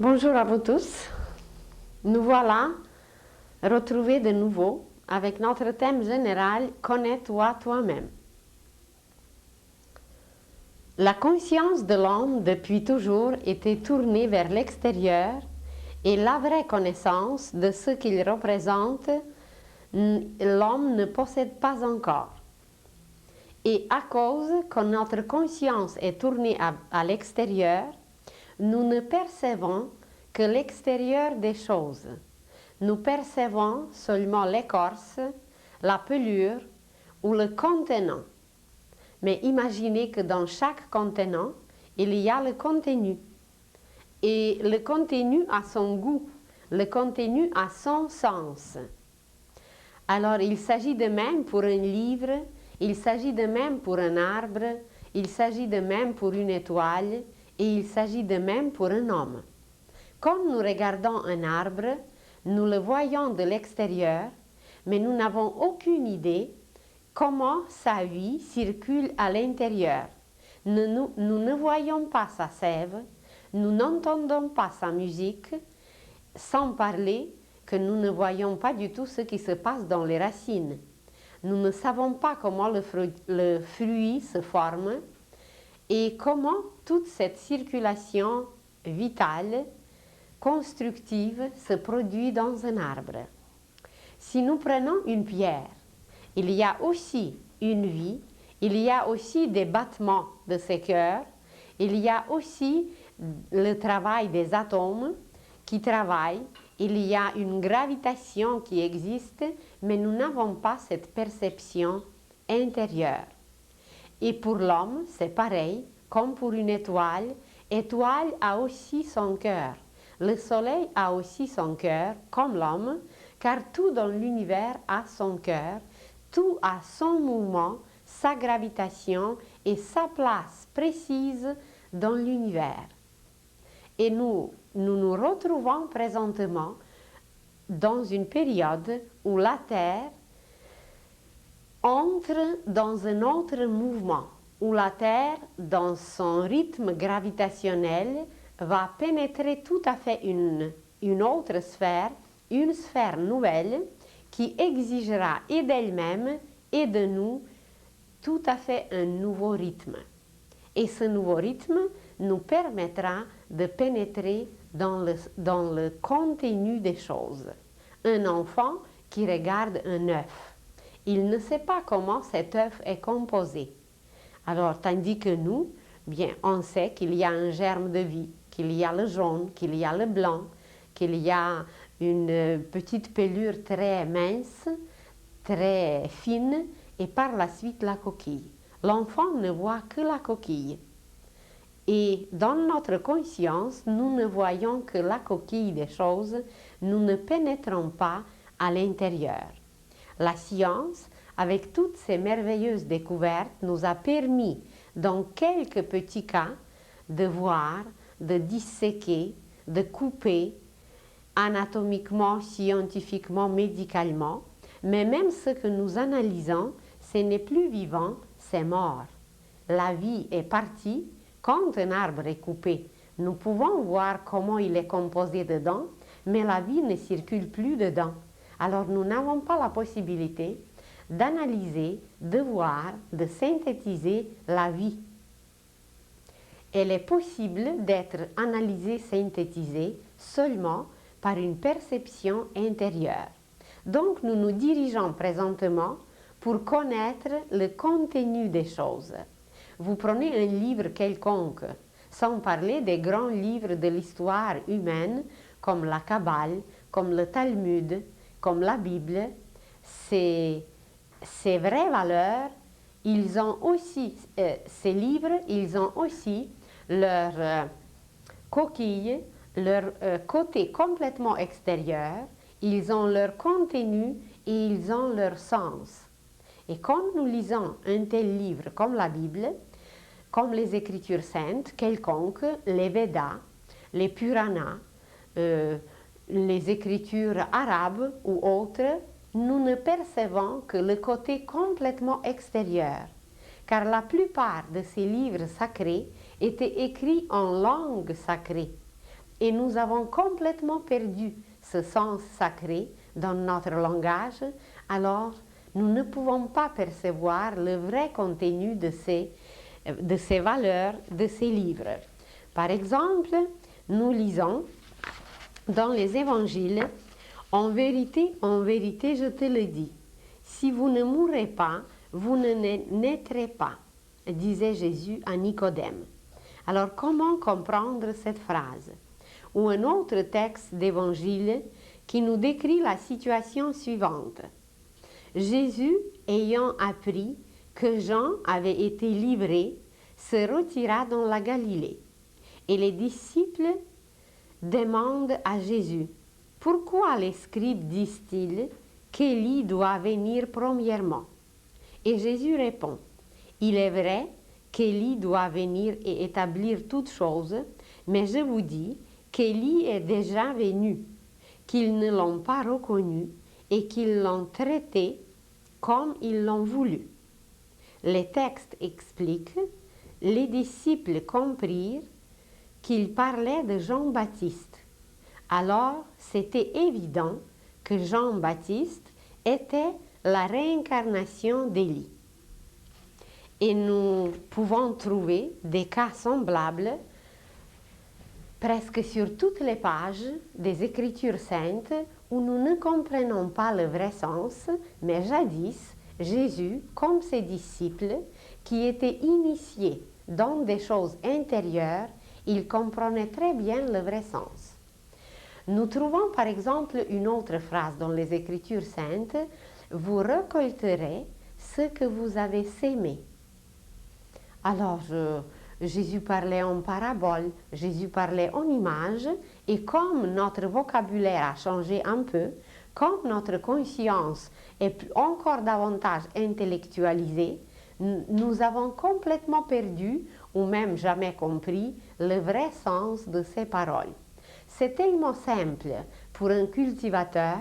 Bonjour à vous tous. Nous voilà retrouvés de nouveau avec notre thème général « Connais-toi toi-même ». La conscience de l'homme depuis toujours était tournée vers l'extérieur et la vraie connaissance de ce qu'il représente, l'homme ne possède pas encore. Et à cause que notre conscience est tournée à l'extérieur, nous ne percevons que l'extérieur des choses. Nous percevons seulement l'écorce, la pelure ou le contenant. Mais imaginez que dans chaque contenant, il y a le contenu. Et le contenu a son goût, le contenu a son sens. Alors il s'agit de même pour un livre, il s'agit de même pour un arbre, il s'agit de même pour une étoile et il s'agit de même pour un homme. Quand nous regardons un arbre, nous le voyons de l'extérieur, mais nous n'avons aucune idée comment sa vie circule à l'intérieur. Nous ne voyons pas sa sève, nous n'entendons pas sa musique, sans parler que nous ne voyons pas du tout ce qui se passe dans les racines. Nous ne savons pas comment le fruit se forme et comment toute cette circulation vitale, constructive, se produit dans un arbre. Si nous prenons une pierre, il y a aussi une vie, il y a aussi des battements de ses cœurs, il y a aussi le travail des atomes qui travaillent, il y a une gravitation qui existe, mais nous n'avons pas cette perception intérieure. Et pour l'homme, c'est pareil, comme pour une étoile, étoile a aussi son cœur. Le soleil a aussi son cœur, comme l'homme, car tout dans l'univers a son cœur, tout a son mouvement, sa gravitation et sa place précise dans l'univers. Et nous nous retrouvons présentement dans une période où la Terre entre dans un autre mouvement, où la Terre, dans son rythme gravitationnel, va pénétrer tout à fait une autre sphère, une sphère nouvelle qui exigera et d'elle-même et de nous tout à fait un nouveau rythme. Et ce nouveau rythme nous permettra de pénétrer dans le contenu des choses. Un enfant qui regarde un œuf, il ne sait pas comment cet œuf est composé. Alors, tandis que nous, bien, on sait qu'il y a un germe de vie, qu'il y a le jaune, qu'il y a le blanc, qu'il y a une petite pelure très mince, très fine, et par la suite la coquille. L'enfant ne voit que la coquille. Et dans notre conscience, nous ne voyons que la coquille des choses, nous ne pénétrons pas à l'intérieur. La science, avec toutes ces merveilleuses découvertes, nous a permis, dans quelques petits cas, de voir, de disséquer, de couper, anatomiquement, scientifiquement, médicalement, mais même ce que nous analysons, ce n'est plus vivant, c'est mort. La vie est partie. Quand un arbre est coupé, nous pouvons voir comment il est composé dedans, mais la vie ne circule plus dedans. Alors nous n'avons pas la possibilité d'analyser, de voir, de synthétiser la vie. Elle est possible d'être analysée, synthétisée seulement par une perception intérieure. Donc nous nous dirigeons présentement pour connaître le contenu des choses. Vous prenez un livre quelconque, sans parler des grands livres de l'histoire humaine, comme la Kabbale, comme le Talmud, comme la Bible, ces vraies valeurs, ils ont aussi, ces livres, ils ont aussi leur coquille, leur côté complètement extérieur, ils ont leur contenu et ils ont leur sens. Et quand nous lisons un tel livre comme la Bible, comme les Écritures saintes, quelconques, les Védas, les Puranas, les Écritures arabes ou autres, nous ne percevons que le côté complètement extérieur, car la plupart de ces livres sacrés étaient écrits en langue sacrée. et nous avons complètement perdu ce sens sacré dans notre langage, alors nous ne pouvons pas percevoir le vrai contenu de ces valeurs, de ces livres. Par exemple, nous lisons dans les évangiles, en vérité, je te le dis, si vous ne mourrez pas, vous ne naîtrez pas, disait Jésus à Nicodème. Alors comment comprendre cette phrase? Ou un autre texte d'évangile qui nous décrit la situation suivante. Jésus, ayant appris que Jean avait été livré, se retira dans la Galilée. Et les disciples demandent à Jésus, « Pourquoi les scribes disent-ils qu'Élie doit venir premièrement ?» Et Jésus répond, « Il est vrai qu'Élie doit venir et établir toutes choses, mais je vous dis qu'Élie est déjà venu, qu'ils ne l'ont pas reconnu et qu'ils l'ont traité comme ils l'ont voulu. » Les textes expliquent, les disciples comprirent qu'il parlait de Jean-Baptiste. Alors, c'était évident que Jean-Baptiste était la réincarnation d'Élie. Et nous pouvons trouver des cas semblables presque sur toutes les pages des Écritures saintes où nous ne comprenons pas le vrai sens, mais jadis, Jésus, comme ses disciples, qui étaient initiés dans des choses intérieures, il comprenait très bien le vrai sens. Nous trouvons par exemple une autre phrase dans les Écritures saintes, « Vous récolterez ce que vous avez sémé ». Alors, Jésus parlait en parabole, Jésus parlait en images, et comme notre vocabulaire a changé un peu, comme notre conscience est encore davantage intellectualisée, nous avons complètement perdu, ou même jamais compris, le vrai sens de ces paroles. C'est tellement simple pour un cultivateur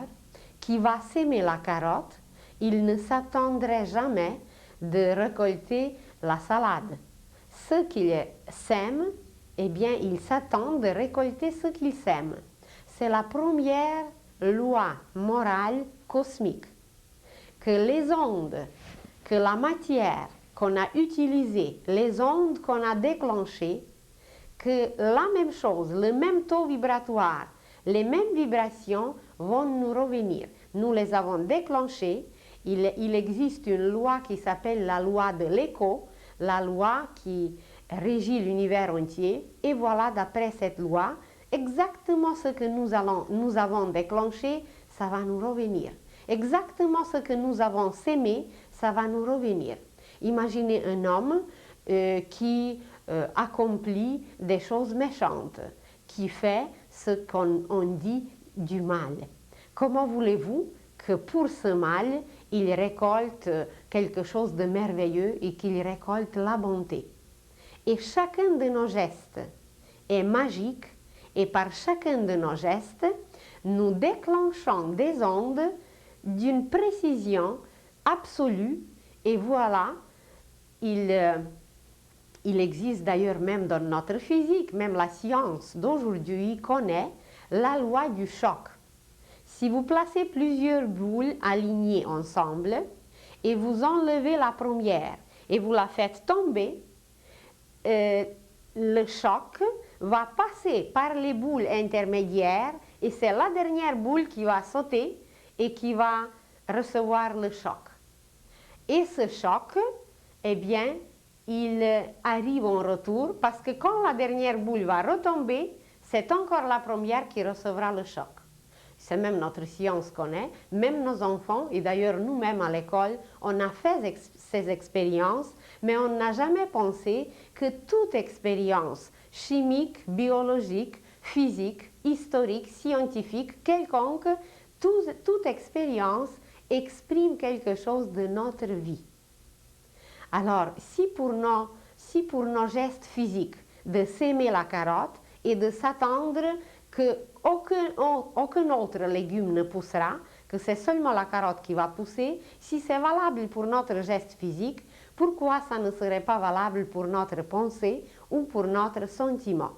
qui va s'aimer la carotte, il ne s'attendrait jamais de récolter la salade. Ceux qui sèment, eh bien, ils s'attendent de récolter ce qu'ils sèment. C'est la première loi morale cosmique. Que les ondes, que la matière qu'on a utilisée, les ondes qu'on a déclenchées, que la même chose, le même taux vibratoire, les mêmes vibrations vont nous revenir. Nous les avons déclenchées. Il existe une loi qui s'appelle la loi de l'écho, la loi qui régit l'univers entier. Et voilà, d'après cette loi, exactement ce que nous avons déclenché, ça va nous revenir. Exactement ce que nous avons sémé, ça va nous revenir. Imaginez un homme qui accomplit des choses méchantes, qui fait ce qu'on dit du mal. Comment voulez-vous que pour ce mal, il récolte quelque chose de merveilleux et qu'il récolte la bonté? Et chacun de nos gestes est magique, et par chacun de nos gestes, nous déclenchons des ondes d'une précision absolue, et voilà, il existe d'ailleurs même dans notre physique, même la science d'aujourd'hui connaît la loi du choc. Si vous placez plusieurs boules alignées ensemble et vous enlevez la première et vous la faites tomber, le choc va passer par les boules intermédiaires et c'est la dernière boule qui va sauter et qui va recevoir le choc. Et ce choc, eh bien, il arrive en retour parce que quand la dernière boule va retomber, c'est encore la première qui recevra le choc. C'est même notre science connaît, même nos enfants, et d'ailleurs nous-mêmes à l'école, on a fait ces expériences, mais on n'a jamais pensé que toute expérience chimique, biologique, physique, historique, scientifique, quelconque, toute expérience exprime quelque chose de notre vie. Alors, si pour nos gestes physiques de s'aimer la carotte et de s'attendre qu'aucun autre légume ne poussera, que c'est seulement la carotte qui va pousser, si c'est valable pour notre geste physique, pourquoi ça ne serait pas valable pour notre pensée ou pour notre sentiment?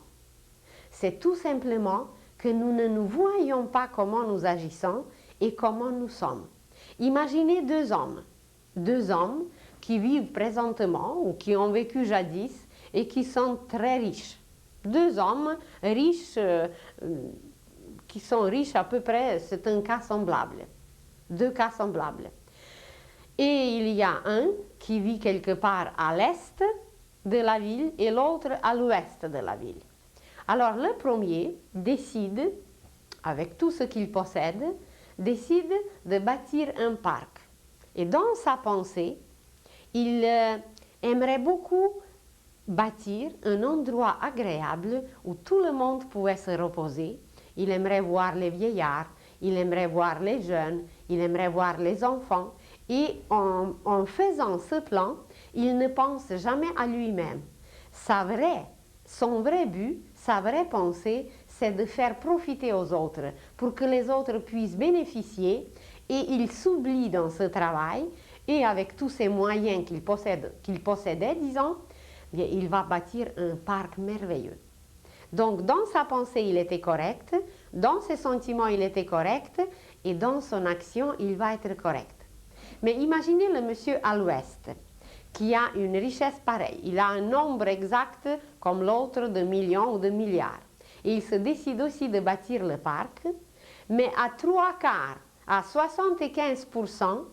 C'est tout simplement que nous ne nous voyons pas comment nous agissons et comment nous sommes. Imaginez deux hommes qui vivent présentement ou qui ont vécu jadis et qui sont très riches. Deux hommes riches, qui sont riches à peu près, c'est un cas semblable. Deux cas semblables. Et il y a un qui vit quelque part à l'est de la ville et l'autre à l'ouest de la ville. Alors le premier décide, avec tout ce qu'il possède, décide de bâtir un parc. Et dans sa pensée, il aimerait beaucoup bâtir un endroit agréable où tout le monde pouvait se reposer. Il aimerait voir les vieillards, il aimerait voir les jeunes, il aimerait voir les enfants. Et en faisant ce plan, il ne pense jamais à lui-même. Son vrai but, sa vraie pensée, c'est de faire profiter aux autres pour que les autres puissent bénéficier, et il s'oublie dans ce travail et avec tous ces moyens qu'il possédait, disons, bien, il va bâtir un parc merveilleux. Donc dans sa pensée, il était correct, dans ses sentiments, il était correct, et dans son action, il va être correct. Mais imaginez le monsieur à l'ouest, qui a une richesse pareille. Il a un nombre exact comme l'autre de millions ou de milliards. Et il se décide aussi de bâtir le parc, mais à 3/4, à 75%,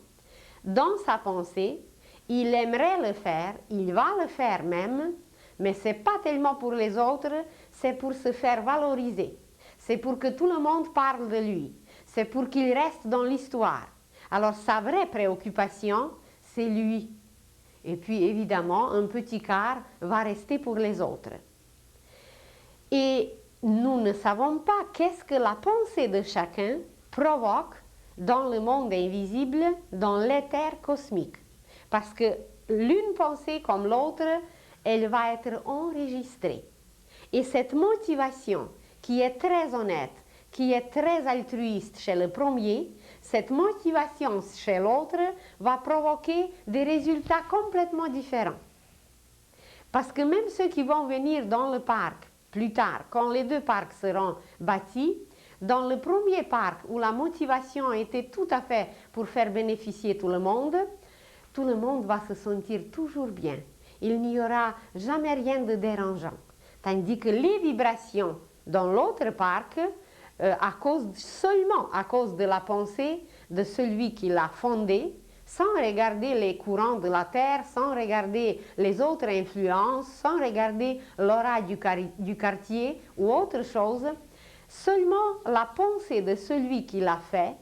dans sa pensée, il aimerait le faire, il va le faire même, mais ce n'est pas tellement pour les autres, c'est pour se faire valoriser. C'est pour que tout le monde parle de lui. C'est pour qu'il reste dans l'histoire. Alors sa vraie préoccupation, c'est lui. Et puis évidemment, un petit quart va rester pour les autres. Et nous ne savons pas qu'est-ce que la pensée de chacun provoque dans le monde invisible, dans l'éther cosmique. Parce que l'une pensée comme l'autre, elle va être enregistrée. Et cette motivation qui est très honnête, qui est très altruiste chez le premier, cette motivation chez l'autre va provoquer des résultats complètement différents. Parce que même ceux qui vont venir dans le parc plus tard, quand les deux parcs seront bâtis, dans le premier parc où la motivation était tout à fait pour faire bénéficier tout le monde va se sentir toujours bien. Il n'y aura jamais rien de dérangeant. Tandis que les vibrations dans l'autre parc, seulement à cause de la pensée de celui qui l'a fondé, sans regarder les courants de la Terre, sans regarder les autres influences, sans regarder l'aura du quartier ou autre chose, seulement la pensée de celui qui l'a fait,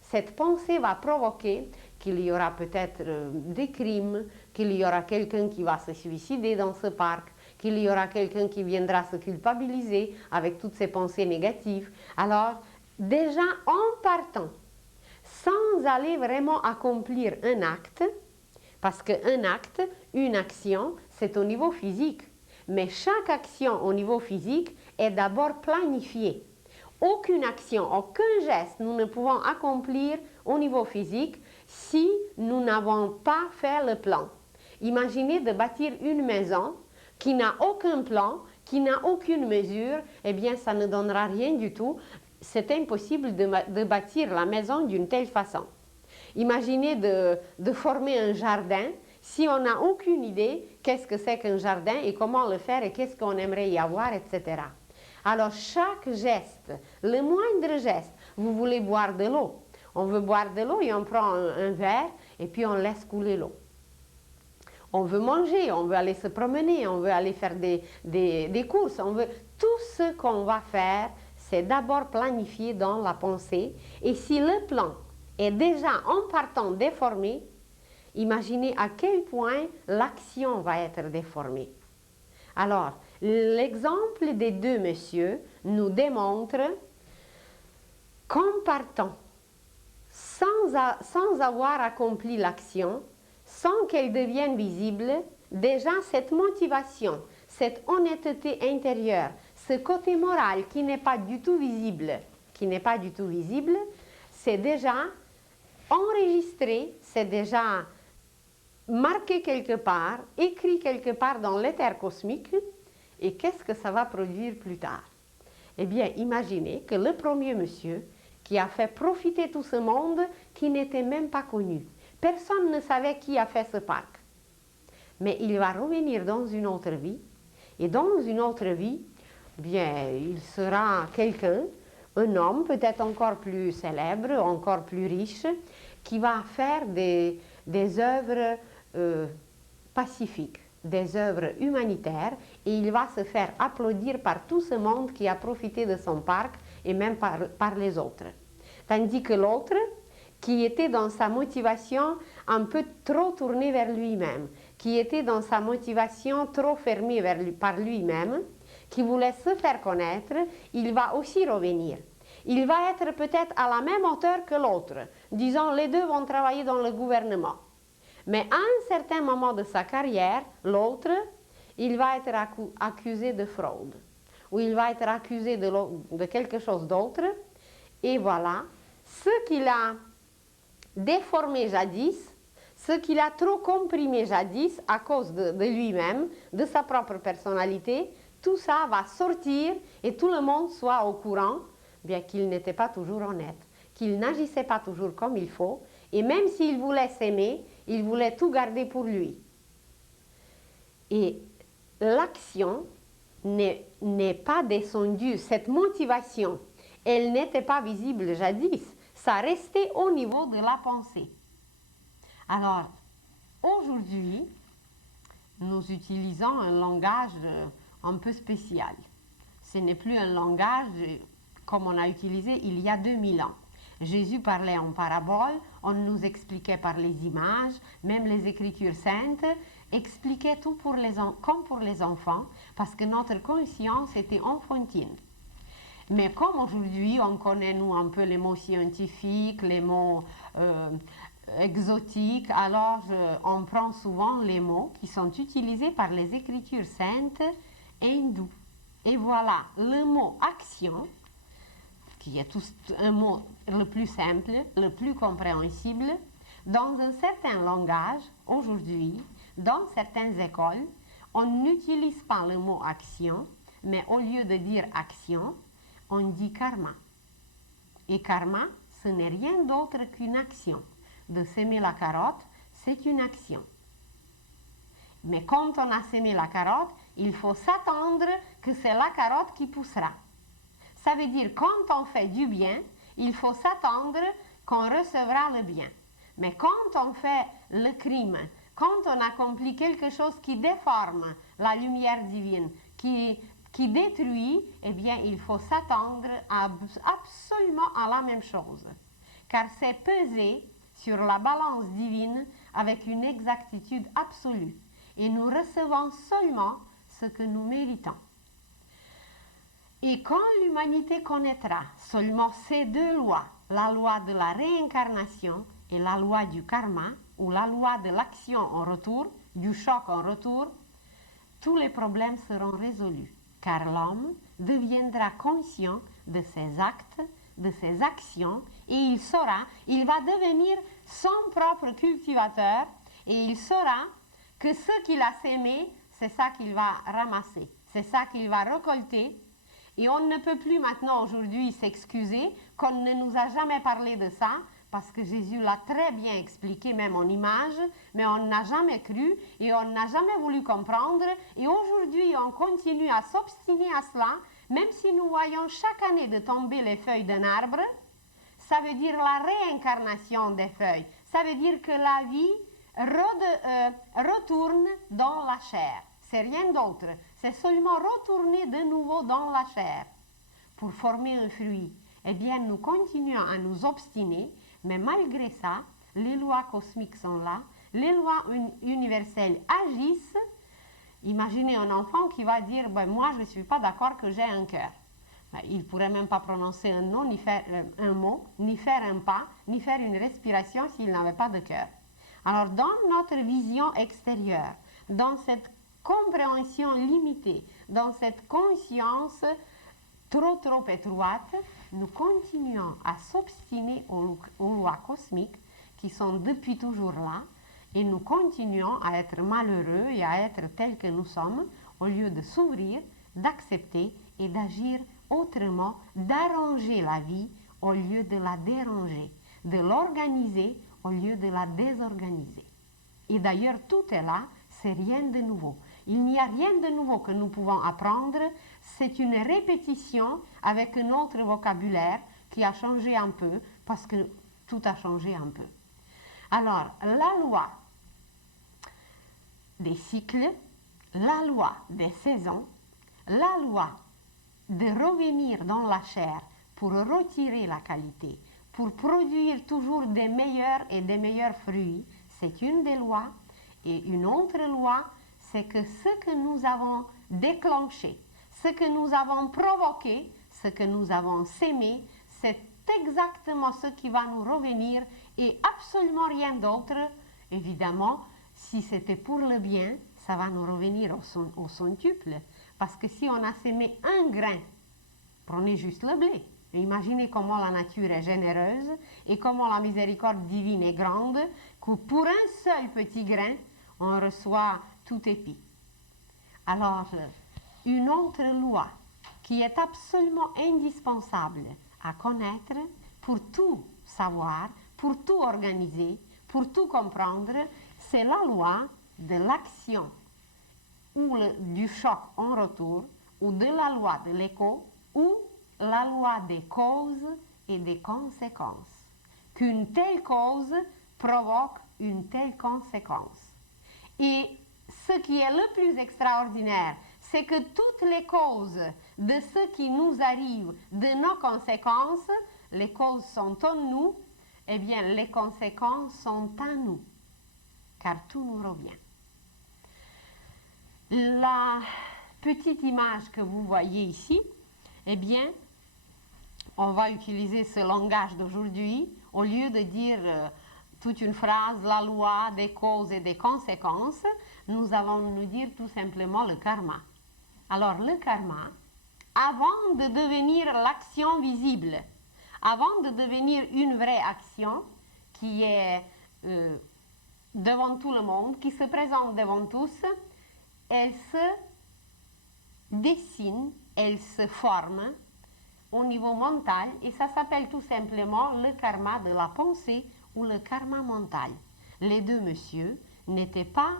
cette pensée va provoquer qu'il y aura peut-être des crimes, qu'il y aura quelqu'un qui va se suicider dans ce parc, qu'il y aura quelqu'un qui viendra se culpabiliser avec toutes ces pensées négatives. Alors, déjà en partant, sans aller vraiment accomplir un acte, parce qu'un acte, une action, c'est au niveau physique. Mais chaque action au niveau physique est d'abord planifiée. Aucune action, aucun geste, nous ne pouvons accomplir au niveau physique si nous n'avons pas fait le plan. Imaginez de bâtir une maison qui n'a aucun plan, qui n'a aucune mesure, eh bien ça ne donnera rien du tout. C'est impossible de bâtir la maison d'une telle façon. Imaginez de former un jardin si on n'a aucune idée qu'est-ce que c'est qu'un jardin et comment le faire et qu'est-ce qu'on aimerait y avoir, etc. Alors chaque geste, le moindre geste, vous voulez boire de l'eau. On veut boire de l'eau et on prend un verre et puis on laisse couler l'eau. On veut manger, on veut aller se promener, on veut aller faire des courses, tout ce qu'on va faire, c'est d'abord planifié dans la pensée. Et si le plan est déjà en partant déformé, imaginez à quel point l'action va être déformée. Alors, l'exemple des deux messieurs nous démontre qu'en partant, sans avoir accompli l'action, sans qu'elle devienne visible, déjà cette motivation, cette honnêteté intérieure, ce côté moral qui n'est pas du tout visible, c'est déjà enregistré, c'est déjà marqué quelque part, écrit quelque part dans l'éther cosmique. Et qu'est-ce que ça va produire plus tard? Eh bien, imaginez que le premier monsieur qui a fait profiter tout ce monde qui n'était même pas connu. Personne ne savait qui a fait ce parc. Mais il va revenir dans une autre vie. Et dans une autre vie, bien, il sera quelqu'un, un homme peut-être encore plus célèbre, encore plus riche, qui va faire des œuvres pacifiques, des œuvres humanitaires, et il va se faire applaudir par tout ce monde qui a profité de son parc et même par les autres. Tandis que l'autre, qui était dans sa motivation un peu trop tournée vers lui-même, qui était dans sa motivation trop fermée par lui-même, qui voulait se faire connaître, il va aussi revenir. Il va être peut-être à la même hauteur que l'autre. Disons, les deux vont travailler dans le gouvernement. Mais à un certain moment de sa carrière, l'autre, il va être accusé de fraude, ou il va être accusé de quelque chose d'autre, et voilà, ce qu'il a déformé jadis, ce qu'il a trop comprimé jadis à cause de lui-même, de sa propre personnalité, tout ça va sortir et tout le monde soit au courant, bien qu'il n'était pas toujours honnête, qu'il n'agissait pas toujours comme il faut, et même s'il voulait s'aimer, il voulait tout garder pour lui. Et l'action n'est pas descendue, cette motivation, elle n'était pas visible jadis, ça restait au niveau de la pensée. Alors, aujourd'hui, nous utilisons un langage un peu spécial. Ce n'est plus un langage comme on a utilisé il y a 2000 ans. Jésus parlait en parabole, on nous expliquait par les images, même les Écritures saintes expliquaient tout comme pour les enfants, parce que notre conscience était enfantine. Mais comme aujourd'hui, on connaît nous un peu les mots scientifiques, les mots exotiques, alors on prend souvent les mots qui sont utilisés par les Écritures saintes hindoues. Et voilà, le mot action, qui est un mot le plus simple, le plus compréhensible, dans un certain langage, aujourd'hui, dans certaines écoles, on n'utilise pas le mot action, mais au lieu de dire action, on dit karma. Et karma, ce n'est rien d'autre qu'une action. De semer la carotte, c'est une action. Mais quand on a semé la carotte, il faut s'attendre que c'est la carotte qui poussera. Ça veut dire quand on fait du bien, il faut s'attendre qu'on recevra le bien. Mais quand on fait le crime, quand on accomplit quelque chose qui déforme la lumière divine, qui détruit, eh bien, il faut s'attendre absolument à la même chose. Car c'est peser sur la balance divine avec une exactitude absolue. Et nous recevons seulement ce que nous méritons. Et quand l'humanité connaîtra seulement ces deux lois, la loi de la réincarnation et la loi du karma, ou la loi de l'action en retour, du choc en retour, tous les problèmes seront résolus, car l'homme deviendra conscient de ses actes, de ses actions, et il va devenir son propre cultivateur, et il saura que ce qu'il a sémé, c'est ça qu'il va ramasser, c'est ça qu'il va récolter. Et on ne peut plus maintenant aujourd'hui s'excuser qu'on ne nous a jamais parlé de ça, parce que Jésus l'a très bien expliqué, même en image, mais on n'a jamais cru et on n'a jamais voulu comprendre. Et aujourd'hui, on continue à s'obstiner à cela, même si nous voyons chaque année de tomber les feuilles d'un arbre. Ça veut dire la réincarnation des feuilles. Ça veut dire que la vie retourne dans la chair. C'est rien d'autre. C'est seulement retourner de nouveau dans la chair pour former un fruit. Eh bien, nous continuons à nous obstiner, mais malgré ça, les lois cosmiques sont là, les lois universelles agissent. Imaginez un enfant qui va dire ben, « moi, je ne suis pas d'accord que j'ai un cœur ». Il ne pourrait même pas prononcer un nom, ni faire un mot, ni faire un pas, ni faire une respiration s'il n'avait pas de cœur. Alors, dans notre vision extérieure, dans cette compréhension limitée, dans cette conscience trop étroite, nous continuons à s'obstiner aux lois cosmiques qui sont depuis toujours là, et nous continuons à être malheureux et à être tels que nous sommes, au lieu de s'ouvrir, d'accepter et d'agir autrement d'arranger la vie au lieu de la déranger, de l'organiser au lieu de la désorganiser. Et d'ailleurs, tout est là, c'est rien de nouveau. Il n'y a rien de nouveau que nous pouvons apprendre, c'est une répétition avec un autre vocabulaire qui a changé un peu, parce que tout a changé un peu. Alors, la loi des cycles, la loi des saisons, la loi de revenir dans la chair pour retirer la qualité, pour produire toujours des meilleurs et des meilleurs fruits, c'est une des lois. Et une autre loi, c'est que ce que nous avons déclenché, ce que nous avons provoqué, ce que nous avons sémé, c'est exactement ce qui va nous revenir et absolument rien d'autre. Évidemment, si c'était pour le bien, ça va nous revenir au centuple. Parce que si on a sémé un grain, prenez juste le blé. Imaginez comment la nature est généreuse et comment la miséricorde divine est grande, que pour un seul petit grain, on reçoit tout épi. Alors, une autre loi qui est absolument indispensable à connaître pour tout savoir, pour tout organiser, pour tout comprendre, c'est la loi de l'action ou du choc en retour, ou de la loi de l'écho, ou la loi des causes et des conséquences. Qu'une telle cause provoque une telle conséquence. Et ce qui est le plus extraordinaire, c'est que toutes les causes de ce qui nous arrive, de nos conséquences, les causes sont en nous, eh bien les conséquences sont à nous, car tout nous revient. La petite image que vous voyez ici, eh bien, on va utiliser ce langage d'aujourd'hui, au lieu de dire toute une phrase, la loi des causes et des conséquences, nous allons nous dire tout simplement le karma. Alors le karma, avant de devenir l'action visible, avant de devenir une vraie action qui est devant tout le monde, qui se présente devant tous, elle se dessine, elle se forme au niveau mental et ça s'appelle tout simplement le karma de la pensée ou le karma mental. Les deux messieurs n'étaient pas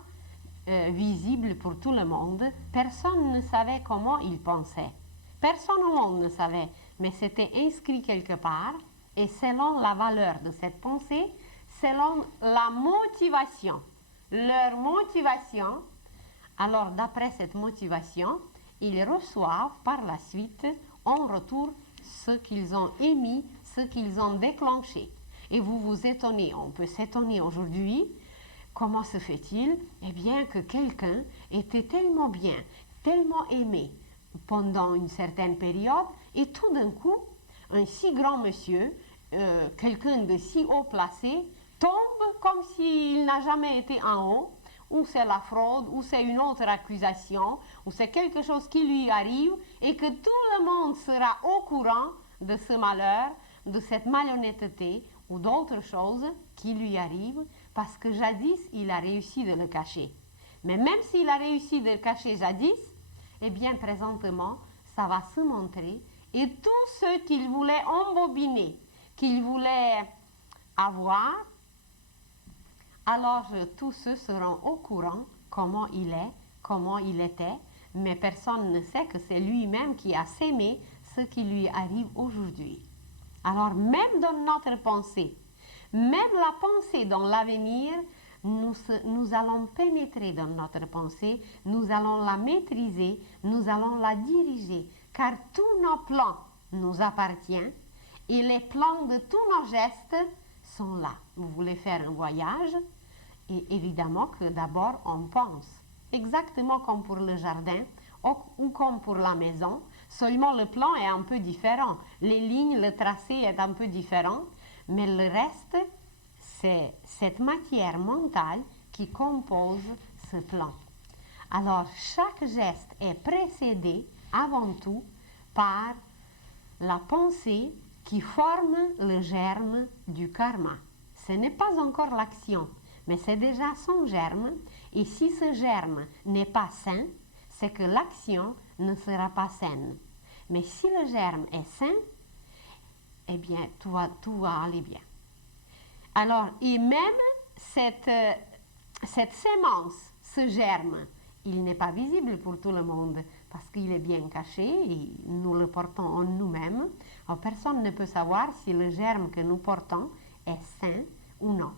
visibles pour tout le monde. Personne ne savait comment ils pensaient. Personne au monde ne savait, mais c'était inscrit quelque part et selon la valeur de cette pensée, selon la motivation, leur motivation, alors d'après cette motivation, ils reçoivent par la suite en retour ce qu'ils ont émis, ce qu'ils ont déclenché. Et vous vous étonnez, on peut s'étonner aujourd'hui, comment se fait-il? Eh bien que quelqu'un était tellement bien, tellement aimé pendant une certaine période, et tout d'un coup, un si grand monsieur, quelqu'un de si haut placé, tombe comme s'il n'a jamais été en haut, ou c'est la fraude, ou c'est une autre accusation, ou c'est quelque chose qui lui arrive, et que tout le monde sera au courant de ce malheur, de cette malhonnêteté, ou d'autres choses qui lui arrivent, parce que jadis, il a réussi de le cacher. Mais même s'il a réussi de le cacher jadis, eh bien, présentement, ça va se montrer, et tous ceux qu'il voulait embobiner, qu'il voulait avoir, alors tous ceux seront au courant comment il est, comment il était, mais personne ne sait que c'est lui-même qui a sémé ce qui lui arrive aujourd'hui. Alors même dans notre pensée, même la pensée dans l'avenir, nous allons pénétrer dans notre pensée, nous allons la maîtriser, nous allons la diriger, car tous nos plans nous appartiennent et les plans de tous nos gestes sont là. Vous voulez faire un voyage et évidemment que d'abord on pense, exactement comme pour le jardin ou comme pour la maison, seulement le plan est un peu différent, les lignes, le tracé est un peu différent, mais le reste, c'est cette matière mentale qui compose ce plan. Alors, chaque geste est précédé avant tout par la pensée qui forme le germe du karma. Ce n'est pas encore l'action, mais c'est déjà son germe, et si ce germe n'est pas sain, c'est que l'action ne sera pas saine. Mais si le germe est sain, eh bien, tout va aller bien. Alors, et même cette sémence, ce germe, il n'est pas visible pour tout le monde parce qu'il est bien caché et nous le portons en nous-mêmes. Alors, personne ne peut savoir si le germe que nous portons est sain ou non.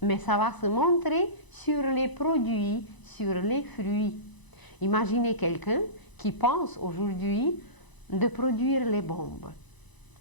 Mais ça va se montrer sur les produits, sur les fruits. Imaginez quelqu'un qui pense aujourd'hui de produire les bombes.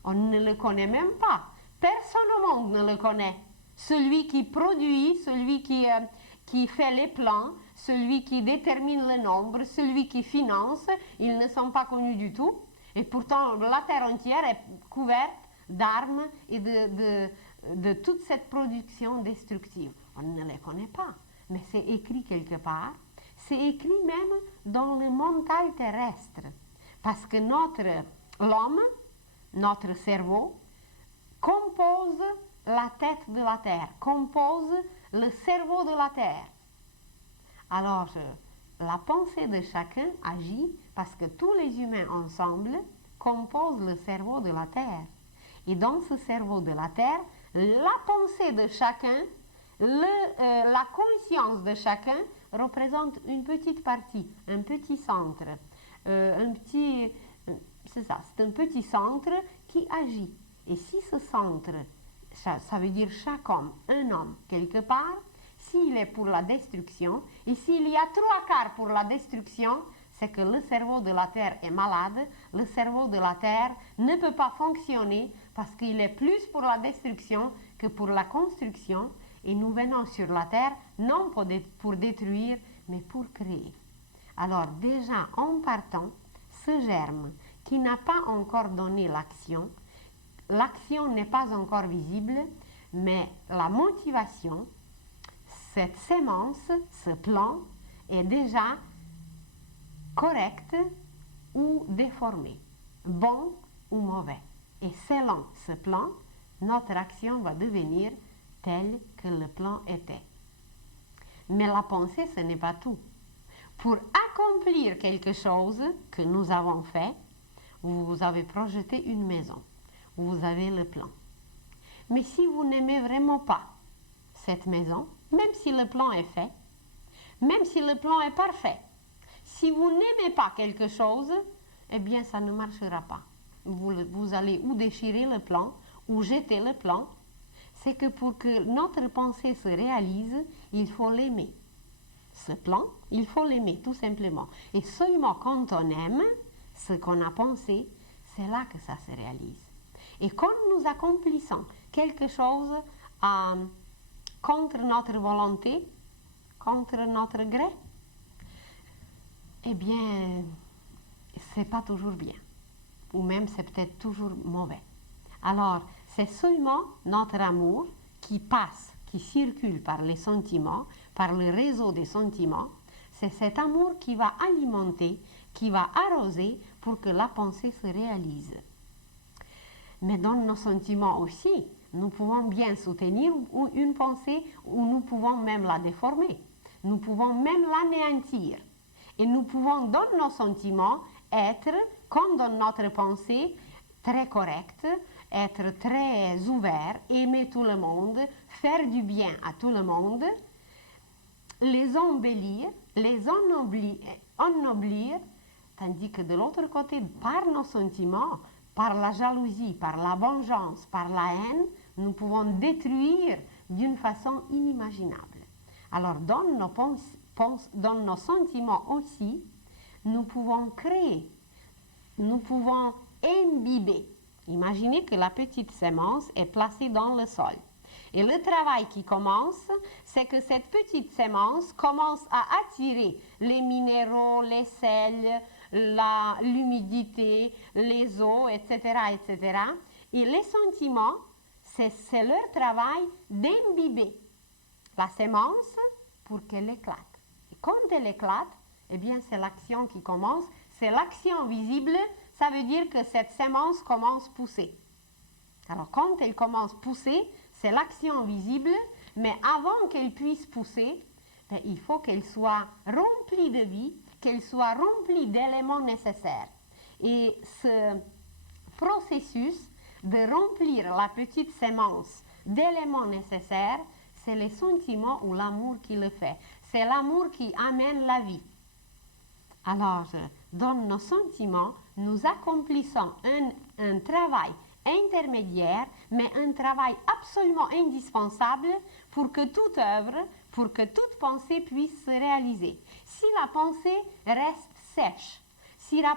On ne le connaît même pas. Personne au monde ne le connaît. Celui qui produit, celui qui fait les plans, celui qui détermine le nombre, celui qui finance, ils ne sont pas connus du tout. Et pourtant, la terre entière est couverte d'armes et de toute cette production destructive. On ne les connaît pas, mais c'est écrit quelque part. C'est écrit même dans le mental terrestre. Parce que l'homme, notre cerveau, compose la tête de la terre, compose le cerveau de la terre. Alors, la pensée de chacun agit parce que tous les humains ensemble composent le cerveau de la terre. Et dans ce cerveau de la terre, la pensée de chacun, la conscience de chacun représente une petite partie, un petit centre, c'est ça, c'est un petit centre qui agit. Et si ce centre, ça veut dire chaque homme, un homme quelque part, s'il est pour la destruction, et s'il y a 3/4 pour la destruction, c'est que le cerveau de la Terre est malade, le cerveau de la Terre ne peut pas fonctionner parce qu'il est plus pour la destruction que pour la construction, et nous venons sur la Terre non pour détruire, mais pour créer. Alors déjà, en partant, ce germe qui n'a pas encore donné l'action n'est pas encore visible, mais la motivation, cette sémence, ce plan, est déjà correct ou déformé, bon ou mauvais. Et selon ce plan, notre action va devenir telle que le plan était. Mais la pensée, ce n'est pas tout. Pour accomplir quelque chose que nous avons fait, vous avez projeté une maison, vous avez le plan. Mais si vous n'aimez vraiment pas cette maison, même si le plan est fait, même si le plan est parfait, si vous n'aimez pas quelque chose, eh bien ça ne marchera pas. Vous allez ou déchirer le plan, ou jeter le plan. C'est que pour que notre pensée se réalise, il faut l'aimer. Ce plan, il faut l'aimer tout simplement. Et seulement quand on aime ce qu'on a pensé, c'est là que ça se réalise. Et quand nous accomplissons quelque chose contre notre volonté, contre notre gré, eh bien, c'est pas toujours bien. Ou même c'est peut-être toujours mauvais. Alors, c'est seulement notre amour qui passe, qui circule par les sentiments, par le réseau des sentiments. C'est cet amour qui va alimenter, qui va arroser pour que la pensée se réalise. Mais dans nos sentiments aussi, nous pouvons bien soutenir une pensée ou nous pouvons même la déformer. Nous pouvons même l'anéantir. Et nous pouvons, dans nos sentiments, être, comme dans notre pensée, très correct, être très ouvert, aimer tout le monde, faire du bien à tout le monde, les embellir, les ennoblir, tandis que de l'autre côté, par nos sentiments, par la jalousie, par la vengeance, par la haine, nous pouvons détruire d'une façon inimaginable. Alors, dans nos sentiments aussi, nous pouvons créer, nous pouvons imbiber. Imaginez que la petite sémence est placée dans le sol. Et le travail qui commence, c'est que cette petite sémence commence à attirer les minéraux, les sels, l'humidité, les eaux, etc., etc. Et les sentiments, c'est leur travail d'imbiber la sémence pour qu'elle éclate. Et quand elle éclate, eh bien, c'est l'action qui commence, c'est l'action visible, ça veut dire que cette sémence commence à pousser. Alors, quand elle commence à pousser, c'est l'action visible, mais avant qu'elle puisse pousser, il faut qu'elle soit remplie de vie, qu'elle soit remplie d'éléments nécessaires. Et ce processus de remplir la petite sémence d'éléments nécessaires, c'est les sentiments ou l'amour qui le fait. C'est l'amour qui amène la vie. Alors, dans nos sentiments, nous accomplissons un travail intermédiaire, mais un travail absolument indispensable pour que toute œuvre, pour que toute pensée puisse se réaliser. Si la pensée reste sèche, si la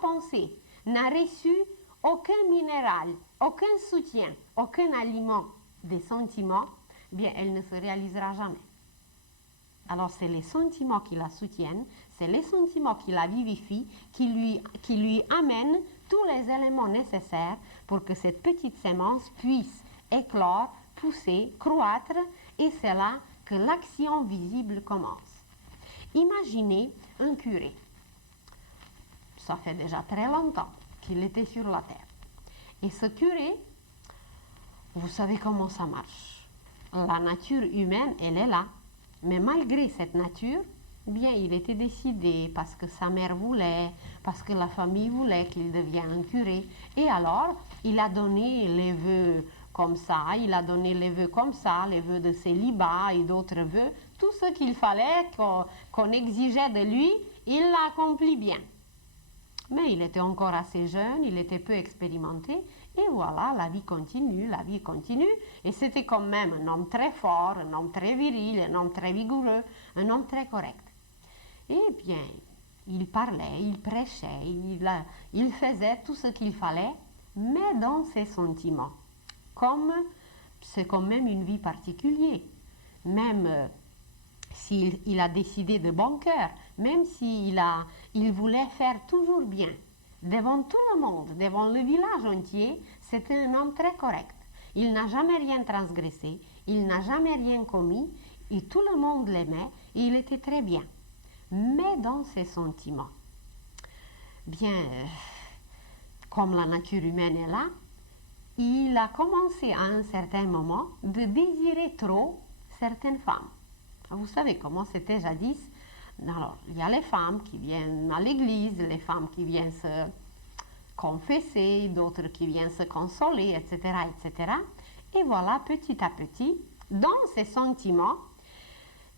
pensée n'a reçu aucun minéral, aucun soutien, aucun aliment des sentiments, bien, elle ne se réalisera jamais. Alors, c'est les sentiments qui la soutiennent, c'est les sentiments qui la vivifient, qui lui amènent tous les éléments nécessaires pour que cette petite sémence puisse éclore, pousser, croître, et c'est là que l'action visible commence. Imaginez un curé. Ça fait déjà très longtemps qu'il était sur la terre. Et ce curé, vous savez comment ça marche. La nature humaine, elle est là. Mais malgré cette nature, bien, il était décidé parce que sa mère voulait, parce que la famille voulait qu'il devienne un curé. Et alors, il a donné les vœux comme ça, il a donné les vœux comme ça, les vœux de célibat et d'autres vœux. Tout ce qu'il fallait, qu'on exigeait de lui, il l'a accompli bien. Mais il était encore assez jeune, il était peu expérimenté, et voilà, la vie continue, et c'était quand même un homme très fort, un homme très viril, un homme très vigoureux, un homme très correct. Eh bien, il parlait, il prêchait, il faisait tout ce qu'il fallait, mais dans ses sentiments. Comme c'est quand même une vie particulière, même s'il a décidé de bon cœur, même il voulait faire toujours bien, devant tout le monde, devant le village entier, c'était un homme très correct. Il n'a jamais rien transgressé, il n'a jamais rien commis, et tout le monde l'aimait, et il était très bien. Mais dans ses sentiments, bien, comme la nature humaine est là, il a commencé à un certain moment de désirer trop certaines femmes. Vous savez comment c'était jadis. Alors, il y a les femmes qui viennent à l'église, les femmes qui viennent se confesser, d'autres qui viennent se consoler, etc., etc. Et voilà, petit à petit, dans ses sentiments,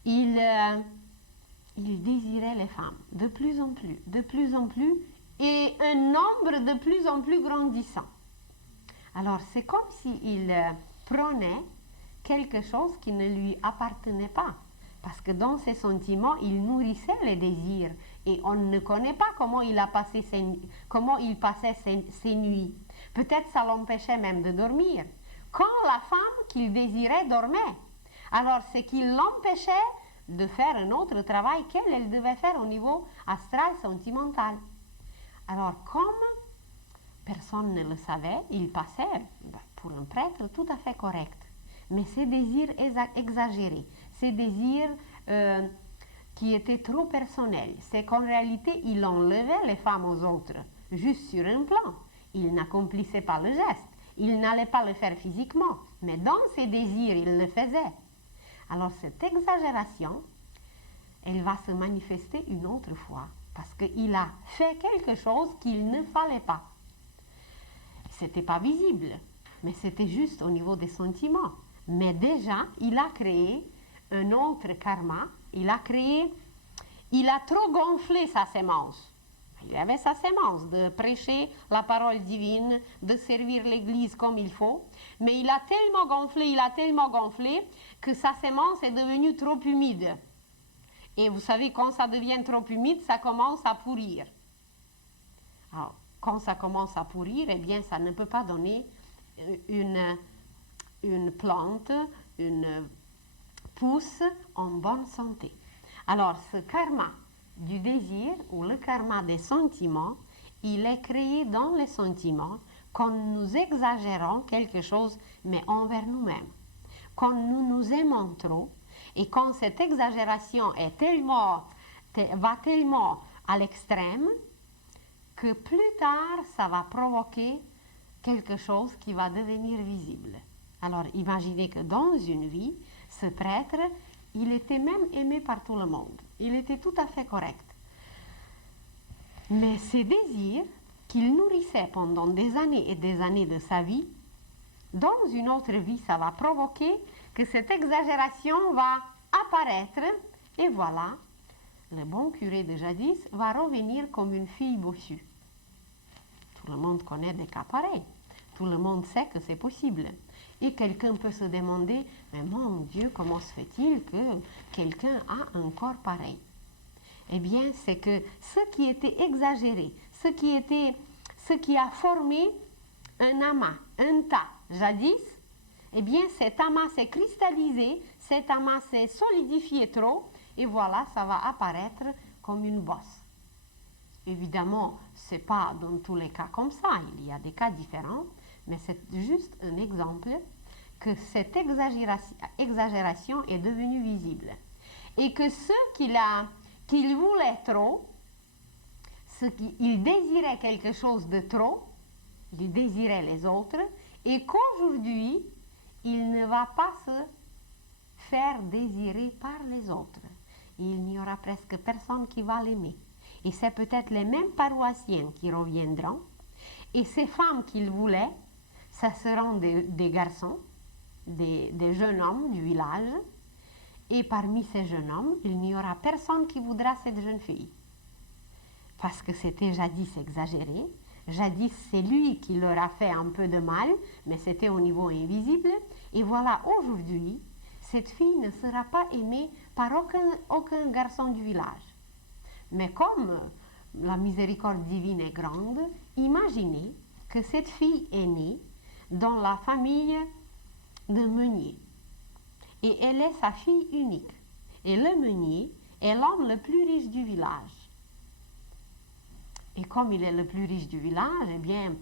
il désirait les femmes de plus en plus, et un nombre de plus en plus grandissant. Alors, c'est comme s'il prenait quelque chose qui ne lui appartenait pas. Parce que dans ses sentiments, il nourrissait les désirs. Et on ne connaît pas comment il passait ses nuits. Peut-être ça l'empêchait même de dormir. Quand la femme qu'il désirait dormait, alors c'est qu'il l'empêchait de faire un autre travail qu'elle devait faire au niveau astral, sentimental. Alors, comme personne ne le savait, il passait pour un prêtre tout à fait correct. Mais ces désirs exagérés, ces désirs qui étaient trop personnels, c'est qu'en réalité, il enlevait les femmes aux autres, juste sur un plan. Il n'accomplissait pas le geste, il n'allait pas le faire physiquement, mais dans ses désirs, il le faisait. Alors cette exagération, elle va se manifester une autre fois, parce qu'il a fait quelque chose qu'il ne fallait pas. C'était pas visible, mais c'était juste au niveau des sentiments. Mais déjà, il a créé un autre karma, il a trop gonflé sa sémence. Il avait sa sémence de prêcher la parole divine, de servir l'Église comme il faut, mais il a tellement gonflé que sa sémence est devenue trop humide. Et vous savez, quand ça devient trop humide, ça commence à pourrir. Alors, quand ça commence à pourrir, eh bien, ça ne peut pas donner une plante, une pousse en bonne santé. Alors, ce karma du désir ou le karma des sentiments, il est créé dans les sentiments quand nous exagérons quelque chose, mais envers nous-mêmes. Quand nous nous aimons trop et quand cette exagération va tellement à l'extrême que plus tard, ça va provoquer quelque chose qui va devenir visible. Alors, imaginez que dans une vie, ce prêtre, il était même aimé par tout le monde. Il était tout à fait correct. Mais ses désirs qu'il nourrissait pendant des années et des années de sa vie, dans une autre vie, ça va provoquer que cette exagération va apparaître, et voilà, le bon curé de jadis va revenir comme une fille bossue. Tout le monde connaît des cas pareils. Tout le monde sait que c'est possible. Et quelqu'un peut se demander, mais mon Dieu, comment se fait-il que quelqu'un a un corps pareil? Eh bien, c'est que ce qui était exagéré, ce qui a formé un amas, un tas, jadis, eh bien, cet amas s'est cristallisé, cet amas s'est solidifié trop, et voilà, ça va apparaître comme une bosse. Évidemment, ce n'est pas dans tous les cas comme ça, il y a des cas différents, mais c'est juste un exemple que cette exagération est devenue visible. Et que ce qu'il voulait trop, il désirait quelque chose de trop, il désirait les autres, et qu'aujourd'hui, il ne va pas se faire désirer par les autres. Il n'y aura presque personne qui va l'aimer. Et c'est peut-être les mêmes paroissiens qui reviendront. Et ces femmes qu'il voulait, ça seront des garçons, des jeunes hommes du village. Et parmi ces jeunes hommes, il n'y aura personne qui voudra cette jeune fille. Parce que c'était jadis exagéré. Jadis, c'est lui qui leur a fait un peu de mal, mais c'était au niveau invisible. Et voilà, aujourd'hui, cette fille ne sera pas aimée par aucun garçon du village. Mais comme la miséricorde divine est grande, imaginez que cette fille est née dans la famille de meunier. Et elle est sa fille unique. Et le meunier est l'homme le plus riche du village. Et comme il est le plus riche du village, eh bien,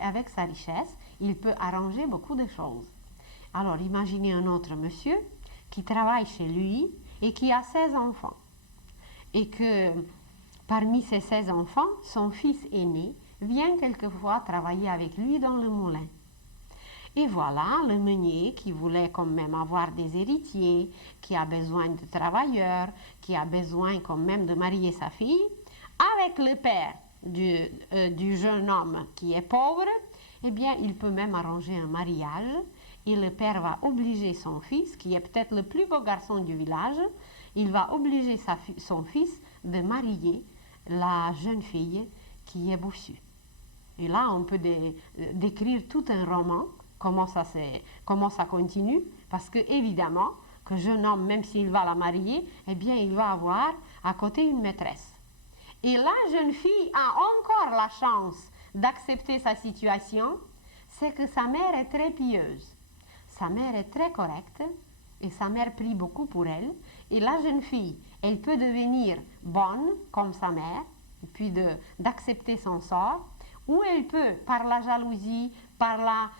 avec sa richesse, il peut arranger beaucoup de choses. Alors, imaginez un autre monsieur qui travaille chez lui et qui a 16 enfants. Et que parmi ces 16 enfants, son fils aîné vient quelquefois travailler avec lui dans le moulin. Et voilà, le meunier qui voulait quand même avoir des héritiers, qui a besoin de travailleurs, qui a besoin quand même de marier sa fille, avec le père du jeune homme qui est pauvre, eh bien, il peut même arranger un mariage et le père va obliger son fils, qui est peut-être le plus beau garçon du village, il va obliger son fils de marier la jeune fille qui est bossue. Et là, on peut décrire tout un roman, comment ça continue, parce que évidemment, que jeune homme, même s'il va la marier, eh bien, il va avoir à côté une maîtresse. Et la jeune fille a encore la chance d'accepter sa situation, c'est que sa mère est très pieuse. Sa mère est très correcte et sa mère prie beaucoup pour elle. Et la jeune fille, elle peut devenir bonne comme sa mère, et puis d'accepter son sort, ou elle peut, par la jalousie, par la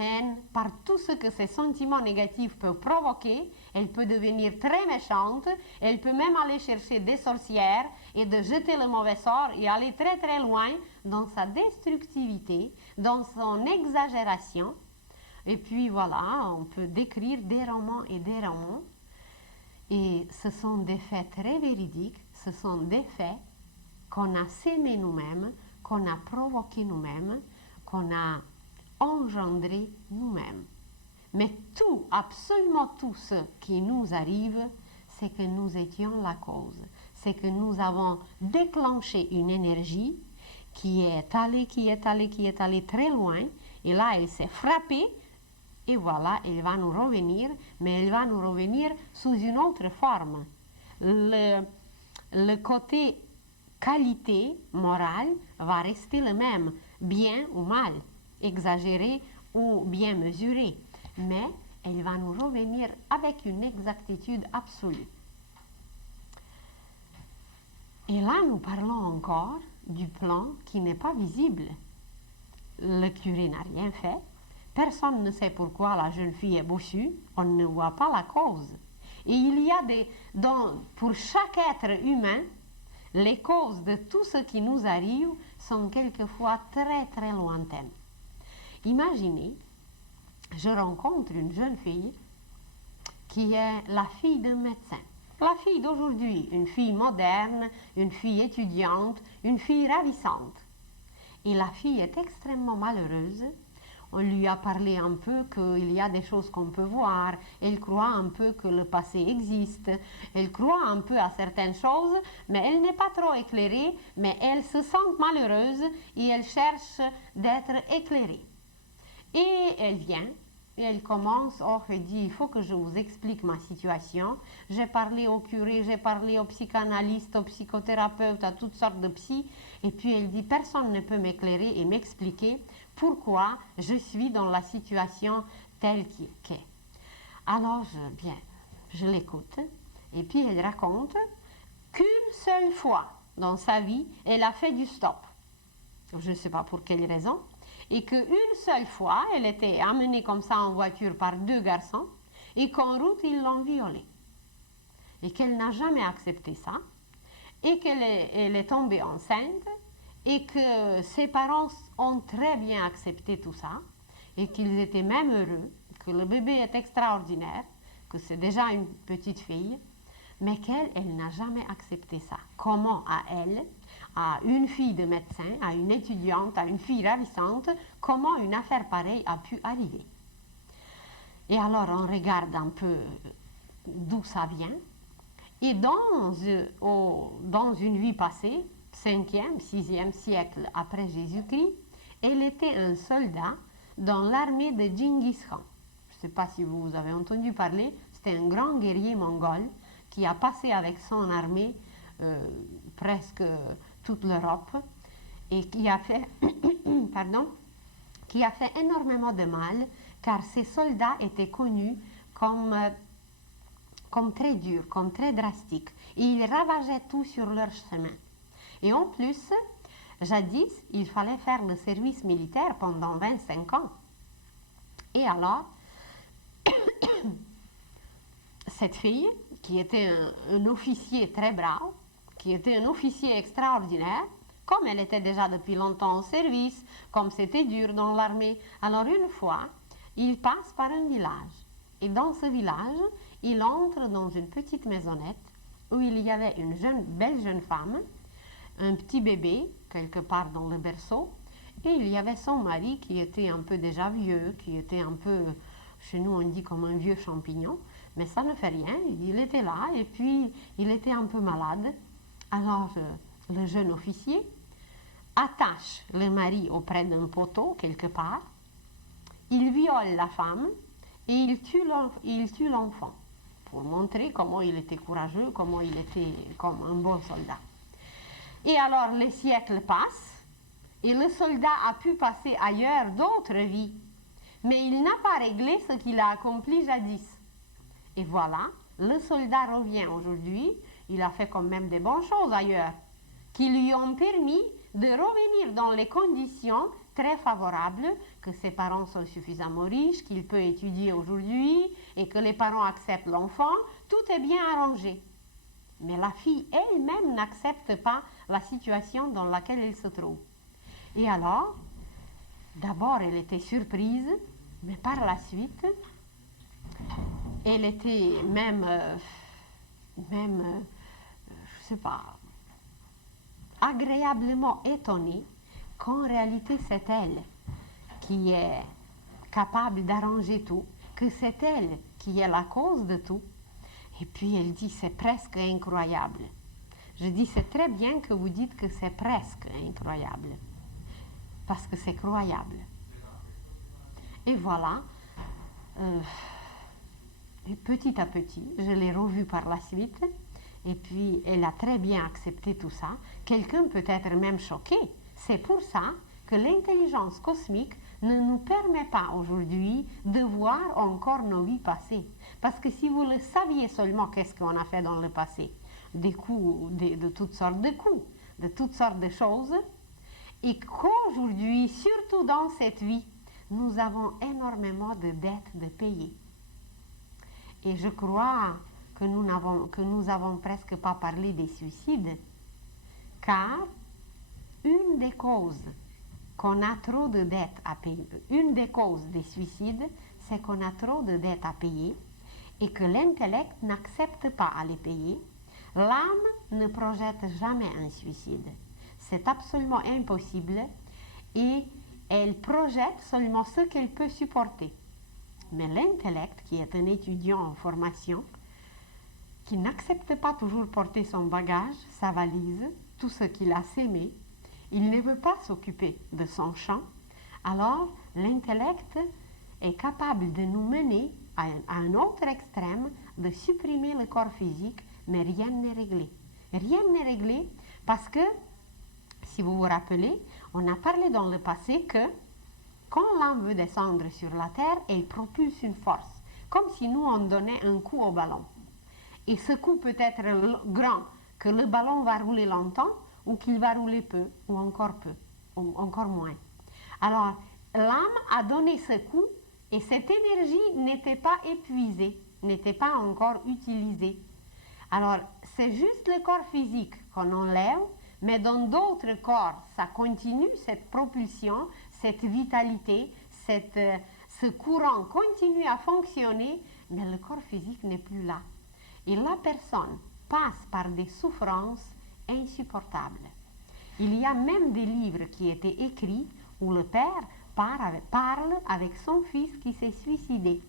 haine, par tout ce que ces sentiments négatifs peuvent provoquer, elle peut devenir très méchante, elle peut même aller chercher des sorcières et de jeter le mauvais sort et aller très très loin dans sa destructivité, dans son exagération. Et puis voilà, on peut décrire des romans et des romans. Et ce sont des faits très véridiques, ce sont des faits qu'on a sémés nous-mêmes, qu'on a provoqués nous-mêmes, qu'on a engendrés nous-mêmes. Mais tout, absolument tout ce qui nous arrive, c'est que nous étions la cause. C'est que nous avons déclenché une énergie qui est allée très loin. Et là, elle s'est frappée. Et voilà, elle va nous revenir, mais elle va nous revenir sous une autre forme. Le côté qualité morale va rester le même, bien ou mal, exagéré ou bien mesuré, mais elle va nous revenir avec une exactitude absolue. Et là, nous parlons encore du plan qui n'est pas visible. Le curé n'a rien fait. Personne ne sait pourquoi la jeune fille est bossue. On ne voit pas la cause. Et il y a pour chaque être humain, les causes de tout ce qui nous arrive sont quelquefois très très lointaines. Imaginez, je rencontre une jeune fille qui est la fille d'un médecin. La fille d'aujourd'hui, une fille moderne, une fille étudiante, une fille ravissante. Et la fille est extrêmement malheureuse. On lui a parlé un peu qu'il y a des choses qu'on peut voir. Elle croit un peu que le passé existe. Elle croit un peu à certaines choses, mais elle n'est pas trop éclairée, mais elle se sent malheureuse et elle cherche d'être éclairée. Et elle vient, et elle commence, elle dit, il faut que je vous explique ma situation. J'ai parlé au curé, j'ai parlé au psychanalyste, au psychothérapeute, à toutes sortes de psy, et puis elle dit, personne ne peut m'éclairer et m'expliquer pourquoi je suis dans la situation telle qu'elle. Alors, je l'écoute, et puis elle raconte qu'une seule fois dans sa vie, elle a fait du stop. Je ne sais pas pour quelle raison. Et qu'une seule fois, elle était amenée comme ça en voiture par deux garçons, et qu'en route, ils l'ont violée. Et qu'elle n'a jamais accepté ça, et qu'elle est tombée enceinte, et que ses parents ont très bien accepté tout ça, et qu'ils étaient même heureux, que le bébé est extraordinaire, que c'est déjà une petite fille, mais qu'elle n'a jamais accepté ça. Comment à elle, à une fille de médecin, à une étudiante, à une fille ravissante, comment une affaire pareille a pu arriver? Et alors on regarde un peu d'où ça vient. Et dans une vie passée, 5e, 6e siècle après Jésus-Christ, elle était un soldat dans l'armée de Genghis Khan. Je ne sais pas si vous avez entendu parler, c'était un grand guerrier mongol qui a passé avec son armée presque toute l'Europe et qui a fait, qui a fait énormément de mal car ces soldats étaient connus comme très durs, comme très drastiques et ils ravageaient tout sur leur chemin. Et en plus, jadis, il fallait faire le service militaire pendant 25 ans. Et alors, cette fille, qui était un officier très brave, qui était un officier extraordinaire, comme elle était déjà depuis longtemps au service, comme c'était dur dans l'armée, alors une fois, il passe par un village. Et dans ce village, il entre dans une petite maisonnette où il y avait une belle jeune femme, un petit bébé, quelque part dans le berceau, et il y avait son mari qui était un peu déjà vieux, qui était un peu, chez nous on dit comme un vieux champignon, mais ça ne fait rien, il était là et puis il était un peu malade. Alors le jeune officier attache le mari auprès d'un poteau quelque part, il viole la femme et il tue l'enfant pour montrer comment il était courageux, comment il était comme un bon soldat. Et alors les siècles passent et le soldat a pu passer ailleurs d'autres vies, mais il n'a pas réglé ce qu'il a accompli jadis. Et voilà, le soldat revient aujourd'hui, il a fait quand même des bonnes choses ailleurs, qui lui ont permis de revenir dans les conditions très favorables, que ses parents sont suffisamment riches, qu'il peut étudier aujourd'hui et que les parents acceptent l'enfant, tout est bien arrangé. Mais la fille elle-même n'accepte pas la situation dans laquelle elle se trouve. Et alors, d'abord elle était surprise, mais par la suite, elle était même je sais pas, agréablement étonnée qu'en réalité c'est elle qui est capable d'arranger tout, que c'est elle qui est la cause de tout. Et puis elle dit c'est presque incroyable. Je dis c'est très bien que vous dites que c'est presque incroyable, parce que c'est croyable. Et voilà, et petit à petit, je l'ai revue par la suite, et puis elle a très bien accepté tout ça. Quelqu'un peut être même choqué. C'est pour ça que l'intelligence cosmique ne nous permet pas aujourd'hui de voir encore nos vies passées. Parce que si vous le saviez seulement qu'est-ce qu'on a fait dans le passé, des coups, de toutes sortes de coups, de toutes sortes de choses, et qu'aujourd'hui, surtout dans cette vie, nous avons énormément de dettes de payer. Et je crois que nous avons presque pas parlé des suicides, car une des causes qu'on a trop de dettes à payer, une des causes des suicides, c'est qu'on a trop de dettes à payer et que l'intellect n'accepte pas à les payer, l'âme ne projette jamais un suicide. C'est absolument impossible et elle projette seulement ce qu'elle peut supporter. Mais l'intellect, qui est un étudiant en formation, qui n'accepte pas toujours porter son bagage, sa valise, tout ce qu'il a sémé, il ne veut pas s'occuper de son champ, alors l'intellect est capable de nous mener à un autre extrême, de supprimer le corps physique, mais rien n'est réglé. Rien n'est réglé parce que, si vous vous rappelez, on a parlé dans le passé que quand l'âme veut descendre sur la terre, elle propulse une force, comme si nous on donnait un coup au ballon. Et ce coup peut être grand, que le ballon va rouler longtemps, ou qu'il va rouler peu, ou encore moins. Alors, l'âme a donné ce coup, et cette énergie n'était pas épuisée, n'était pas encore utilisée. Alors, c'est juste le corps physique qu'on enlève, mais dans d'autres corps, ça continue, cette propulsion, cette vitalité, ce courant continue à fonctionner, mais le corps physique n'est plus là. Et la personne passe par des souffrances insupportables. Il y a même des livres qui étaient écrits où le père parle avec son fils qui s'est suicidé.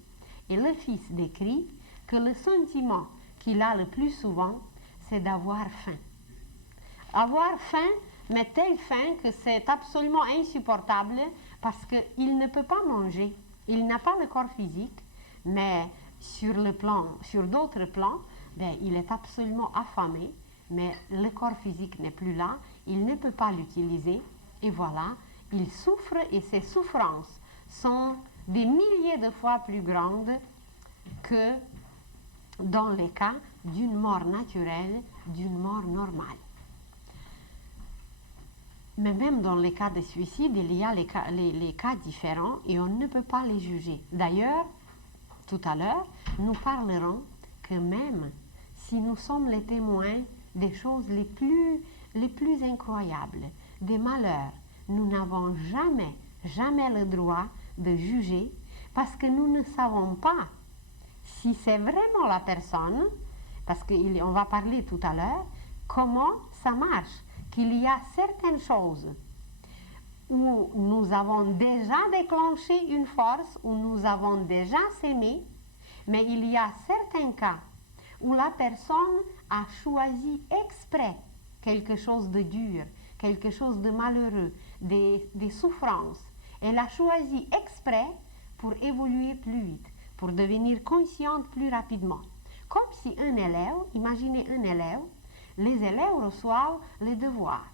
Et le fils décrit que le sentiment qu'il a le plus souvent, c'est d'avoir faim. Avoir faim, mais telle faim que c'est absolument insupportable parce qu'il ne peut pas manger. Il n'a pas le corps physique, mais sur d'autres plans, il est absolument affamé, mais le corps physique n'est plus là, il ne peut pas l'utiliser, et voilà, il souffre et ses souffrances sont des milliers de fois plus grandes que dans les cas d'une mort naturelle, d'une mort normale. Mais même dans les cas de suicide, il y a les cas différents et on ne peut pas les juger. D'ailleurs, tout à l'heure, nous parlerons que même si nous sommes les témoins des choses les plus incroyables, des malheurs, nous n'avons jamais le droit de juger parce que nous ne savons pas si c'est vraiment la personne, parce qu'on va parler tout à l'heure, comment ça marche, qu'il y a certaines choses où nous avons déjà déclenché une force, où nous avons déjà sémé, mais il y a certains cas où la personne a choisi exprès quelque chose de dur, quelque chose de malheureux, des souffrances. Elle a choisi exprès pour évoluer plus vite, pour devenir consciente plus rapidement. Comme si un élève, imaginez un élève, les élèves reçoivent les devoirs.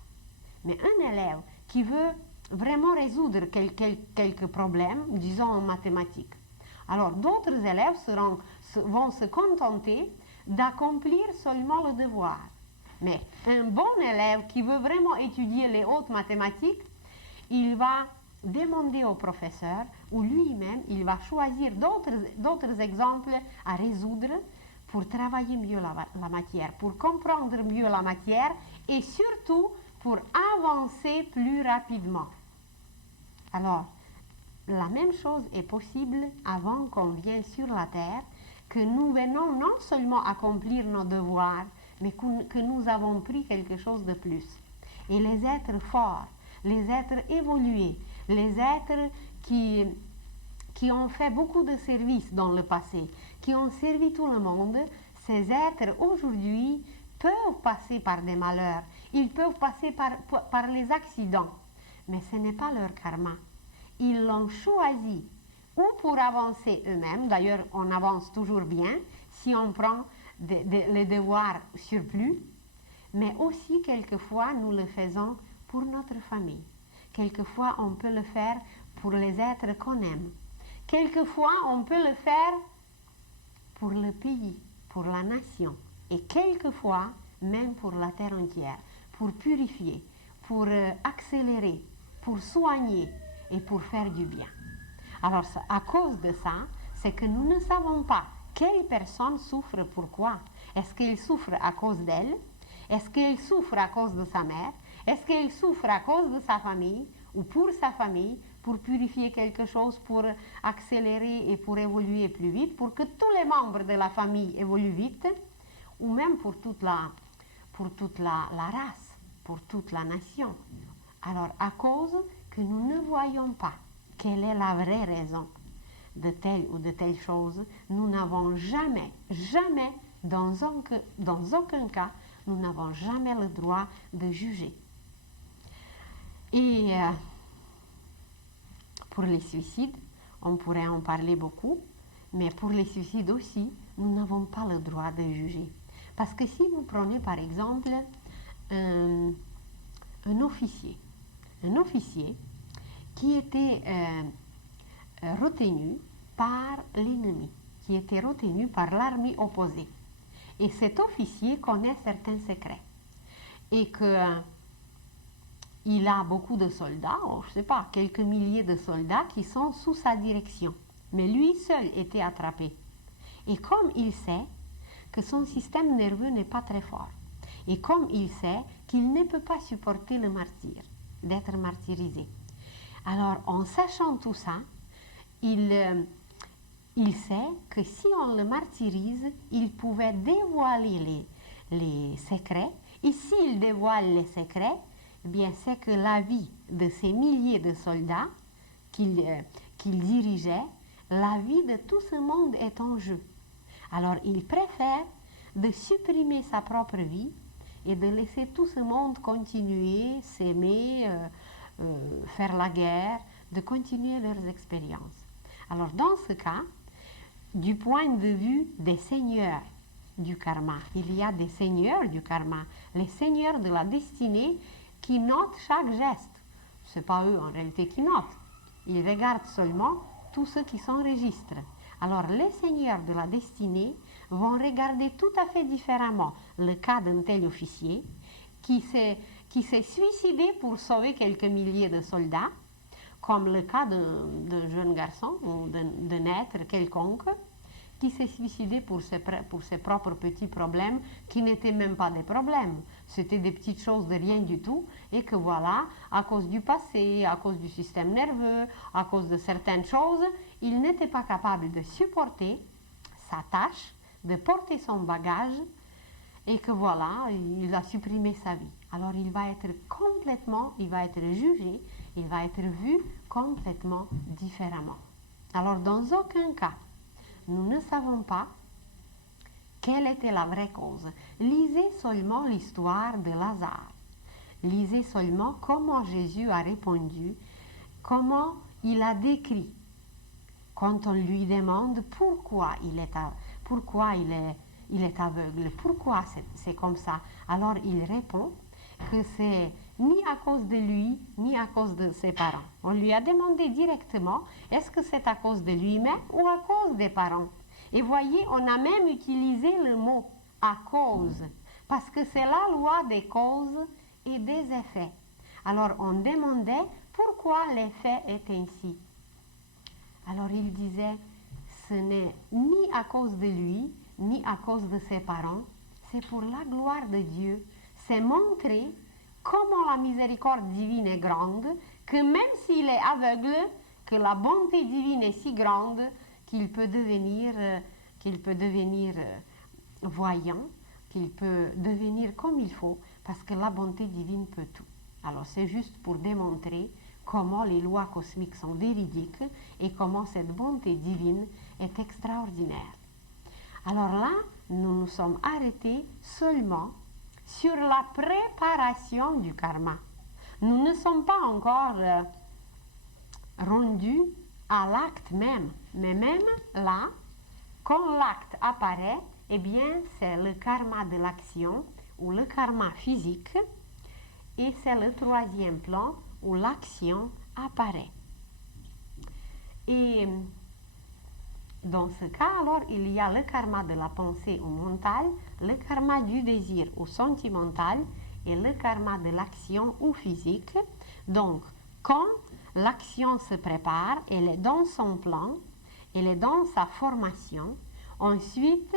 Mais un élève qui veut vraiment résoudre quelques problèmes, disons en mathématiques, alors d'autres élèves vont se contenter d'accomplir seulement le devoir. Mais un bon élève qui veut vraiment étudier les hautes mathématiques, il va demander au professeur ou lui-même, il va choisir d'autres exemples à résoudre pour travailler mieux la matière, pour comprendre mieux la matière et surtout pour avancer plus rapidement. Alors, la même chose est possible avant qu'on vienne sur la terre, que nous venons non seulement accomplir nos devoirs, mais que nous avons pris quelque chose de plus. Et les êtres forts, les êtres évolués, les êtres qui ont fait beaucoup de services dans le passé, qui ont servi tout le monde, ces êtres aujourd'hui peuvent passer par des malheurs, ils peuvent passer par les accidents, mais ce n'est pas leur karma. Ils l'ont choisi ou pour avancer eux-mêmes, d'ailleurs on avance toujours bien si on prend les devoirs surplus, mais aussi quelquefois nous le faisons pour notre famille. Quelquefois on peut le faire pour les êtres qu'on aime. Quelquefois on peut le faire pour le pays, pour la nation, et quelquefois même pour la terre entière, pour purifier, pour accélérer, pour soigner et pour faire du bien. Alors à cause de ça, c'est que nous ne savons pas quelle personne souffre pourquoi. Est-ce qu'elle souffre à cause d'elle? Est-ce qu'elle souffre à cause de sa mère? Est-ce qu'elle souffre à cause de sa famille ou pour sa famille, pour purifier quelque chose, pour accélérer et pour évoluer plus vite, pour que tous les membres de la famille évoluent vite, ou même pour toute la race, pour toute la nation. Alors, à cause que nous ne voyons pas quelle est la vraie raison de telle ou de telle chose, nous n'avons jamais, dans aucun cas, nous n'avons jamais le droit de juger. Et pour les suicides, on pourrait en parler beaucoup, mais pour les suicides aussi, nous n'avons pas le droit de juger. Parce que si vous prenez par exemple un officier qui était retenu par l'ennemi, qui était retenu par l'armée opposée. Et cet officier connaît certains secrets. Et qu'il a beaucoup de soldats, je ne sais pas, quelques milliers de soldats qui sont sous sa direction. Mais lui seul était attrapé. Et comme il sait que son système nerveux n'est pas très fort, et comme il sait qu'il ne peut pas supporter le martyre, d'être martyrisé. Alors, en sachant tout ça, il sait que si on le martyrise, il pouvait dévoiler les secrets. Et s'il dévoile les secrets, eh bien, c'est que la vie de ces milliers de soldats qu'il dirigeait, la vie de tout ce monde est en jeu. Alors, il préfère de supprimer sa propre vie et de laisser tout ce monde continuer, s'aimer, faire la guerre, de continuer leurs expériences. Alors, dans ce cas, du point de vue des seigneurs du karma, il y a des seigneurs du karma, les seigneurs de la destinée qui notent chaque geste. Ce n'est pas eux en réalité qui notent. Ils regardent seulement tous ceux qui s'enregistrent. Alors, les seigneurs de la destinée vont regarder tout à fait différemment le cas d'un tel officier qui s'est suicidé pour sauver quelques milliers de soldats, comme le cas d'un jeune garçon ou d'un être quelconque qui s'est suicidé pour ses propres petits problèmes qui n'étaient même pas des problèmes. C'était des petites choses de rien du tout et que voilà, à cause du passé, à cause du système nerveux, à cause de certaines choses, il n'était pas capable de supporter sa tâche, de porter son bagage et que voilà, il a supprimé sa vie. Alors il va être jugé, il va être vu complètement différemment. Alors dans aucun cas, nous ne savons pas quelle était la vraie cause. Lisez seulement l'histoire de Lazare. Lisez seulement comment Jésus a répondu, comment il a décrit quand on lui demande pourquoi il est aveugle, pourquoi c'est comme ça. Alors il répond que c'est ni à cause de lui, ni à cause de ses parents. On lui a demandé directement, est-ce que c'est à cause de lui-même ou à cause des parents? Et voyez, on a même utilisé le mot « à cause », parce que c'est la loi des causes et des effets. Alors on demandait pourquoi l'effet est ainsi. Alors il disait, ce n'est ni à cause de lui, ni à cause de ses parents, c'est pour la gloire de Dieu. C'est montrer comment la miséricorde divine est grande, que même s'il est aveugle, que la bonté divine est si grande qu'il peut devenir voyant, qu'il peut devenir comme il faut, parce que la bonté divine peut tout. Alors c'est juste pour démontrer comment les lois cosmiques sont véridiques et comment cette bonté divine est extraordinaire. Alors là, nous nous sommes arrêtés seulement sur la préparation du karma. Nous ne sommes pas encore rendus à l'acte même, mais même là, quand l'acte apparaît, eh bien, c'est le karma de l'action ou le karma physique, et c'est le troisième plan où l'action apparaît. Et dans ce cas, alors, il y a le karma de la pensée ou mentale, le karma du désir ou sentimental et le karma de l'action ou physique. Donc, quand l'action se prépare, elle est dans son plan, elle est dans sa formation. Ensuite,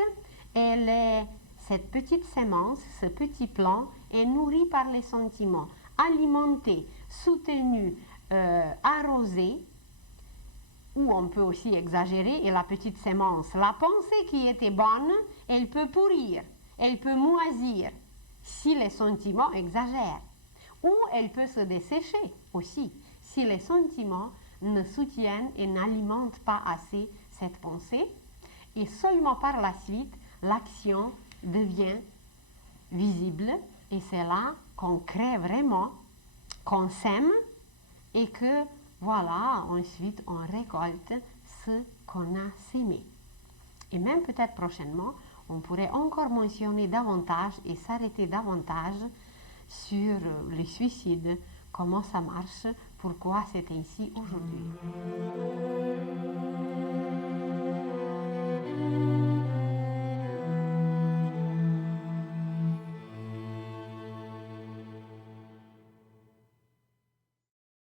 cette petite sémence, ce petit plan, est nourri par les sentiments, alimenté, soutenu, arroser, ou on peut aussi exagérer, et la petite sémence, la pensée qui était bonne, elle peut pourrir, elle peut moisir, si les sentiments exagèrent. Ou elle peut se dessécher aussi, si les sentiments ne soutiennent et n'alimentent pas assez cette pensée. Et seulement par la suite, l'action devient visible, et c'est là qu'on crée vraiment, qu'on sème, et que voilà, ensuite on récolte ce qu'on a sémé. Et même peut-être prochainement, on pourrait encore mentionner davantage et s'arrêter davantage sur le suicide, comment ça marche, pourquoi c'est ainsi aujourd'hui.